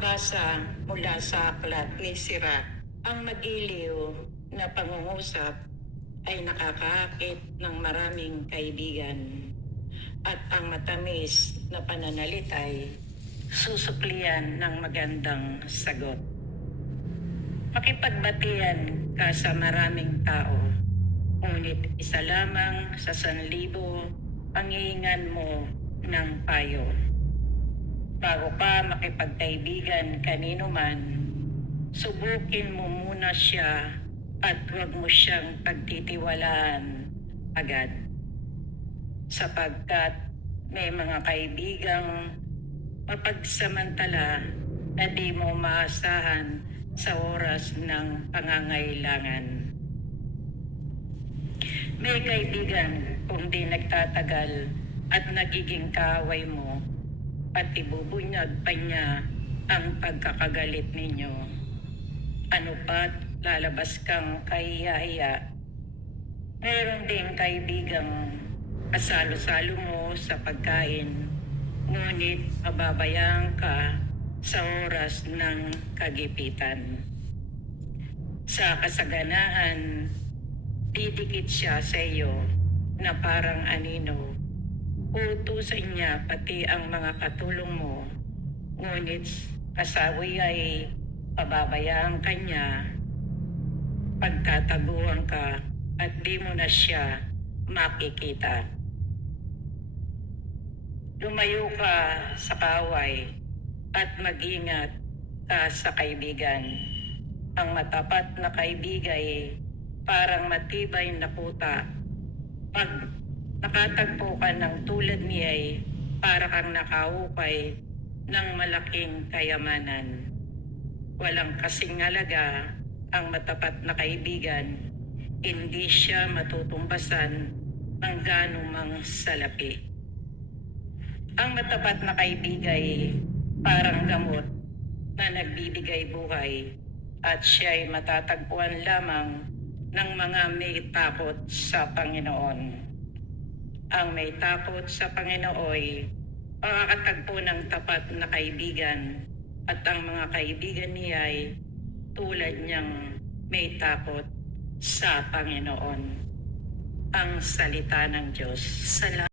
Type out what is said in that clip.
Pagbasa mula sa aklat ni Sirach, ang magiliw na pangungusap ay nakakaakit ng maraming kaibigan, at ang matamis na pananalitay susuklian ng magandang sagot. Makipagbatian ka sa maraming tao, ngunit isa lamang sa 1,000 pangihingan mo ng payo. Bago ka makipagkaibigan kanino man, subukin mo muna siya at huwag mo siyang pagtitiwalaan agad. Sapagkat may mga kaibigang mapagsamantala na di mo maasahan sa oras ng pangangailangan. May kaibigan kung di nagtatagal at nagiging kaaway mo, at ibubunyag pa niya ang pagkakagalit ninyo. Ano pat lalabas kang kahiya-hiya. Meron ding kaibigang kasalo-salo mo sa pagkain, ngunit mababayaan ka sa oras ng kagipitan. Sa kasaganaan, didikit siya sa iyo na parang anino. Utusan niya pati ang mga katulong mo, ngunit kasawi ay pababayaan ka niya. Pagtataguan ka at di mo na siya makikita. Lumayo ka sa kaaway at mag-ingat ka sa kaibigan. Ang matapat na kaibigay parang matibay na kuta. Pag nakatagpo ka ng tulad niya'y para kang nakahukay ng malaking kayamanan. Walang kasing halaga ang matapat na kaibigan, hindi siya matutumbasan ng ganumang salapi. Ang matapat na kaibigay parang gamot na nagbibigay buhay, at siya'y matatagpuan lamang ng mga may takot sa Panginoon. Ang may takot sa Panginooy makakatagpo ng tapat na kaibigan, at ang mga kaibigan niya ay tulad niyang may takot sa Panginoon. Ang salita ng Diyos. Salamat.